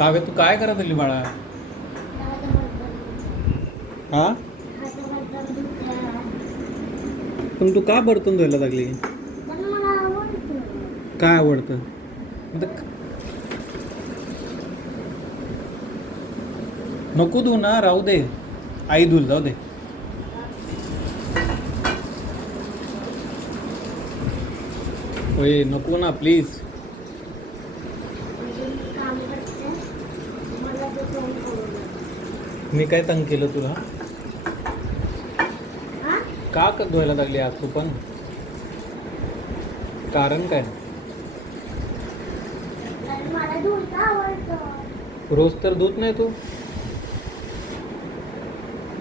काव्य तू काय करत आली बाळा? हा, पण तू का बर्तन धुवायला लागली? काय आवडतं? नको धु ना, राहू दे, आई धुल, जाऊ दे. होय, नको ना प्लीज. मी काय तंग केलं तुला? का धुवायला लागली आज तू पण? कारण काय? रोज तर धुत नाही तू.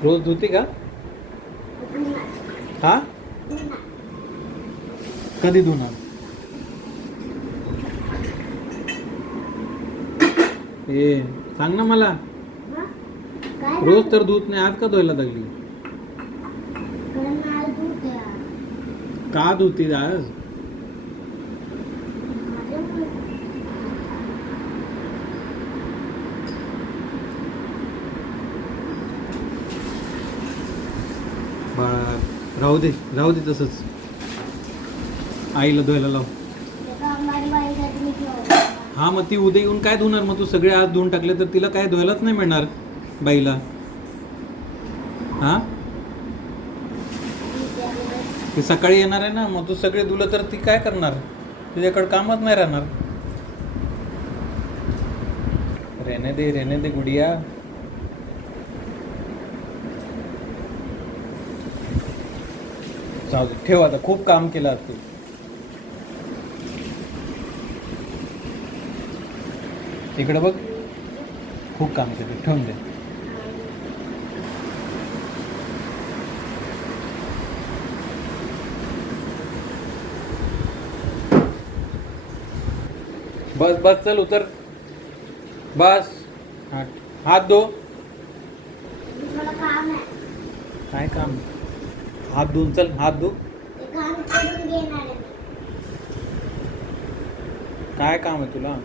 रोज धुती का? हा, कधी धुणार? ए सांग ना मला. रोज तर धुत नाही, आज का धुवायला लागली? का धुती आज? बाळा राहू दे, राहू दे तसंच. आईला धुवायला लाव. हा, मग ती उद्या येऊन काय धुणार? मग तू सगळे आज धुवून टाकले तर तिला काय धुवायलाच नाही मिळणार बाईला. हा, ती सकाळी येणार आहे ना, मग तू सगळे धुलं तर ती काय करणार? तुझ्याकडे कामच नाही राहणार. रहने दे गुडिया. जाऊ दे, ठेव आता. खूप काम केलं आज तू. इकडे बघ, खूप काम केलं. ठेवून दे. बस बस, चल उतर, बस. हात धो. काय काम? हात धुवून चल, हात धु. काय काम आहे तुला?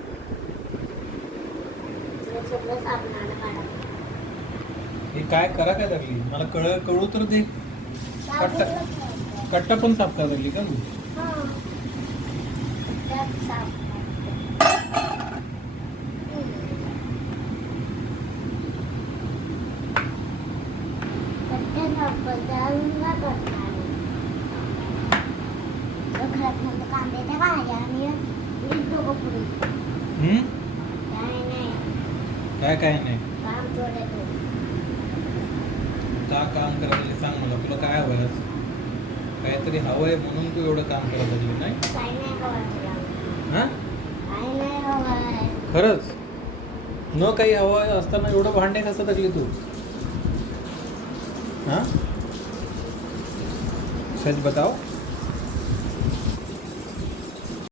हे काय करा काय लागली? मला कळू तर दे. कट्टा पण साफ करा लागली का तू? काय काय नाही? का काम करायला सांग मला. तुला काय हवंय? काहीतरी हवंय म्हणून तू एवढं काम करत लागली नाही? हा, खरंच? न काही हवं असताना एवढं भांडे घासत लागली तू? हा, सच बताओ.